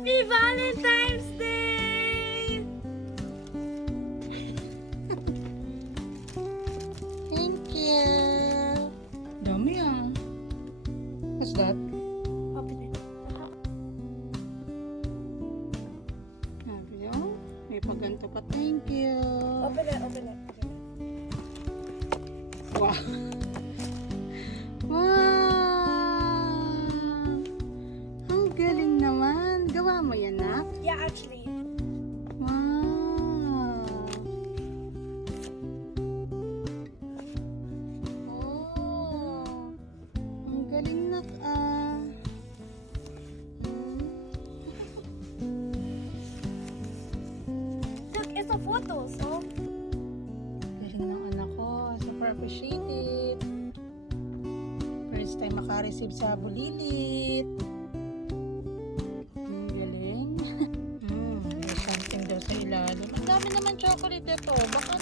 Happy Valentine's Day! Thank you. Dami ah. What's that? Open it. Sabi niyo, may paganto pa. Thank you. Open it, open it. Wow. Wow. Ang galing naman. Gawa mo yan, nak? Yeah, actually. Wow. Oh. Ang galing, nak, ah. Look, it's a photo, so. Galing ng anak ko. Super appreciate it. First time makareceive sa bulilit. Ang galing. May something daw sa ilalim. Ang dami naman chocolate ito. Baka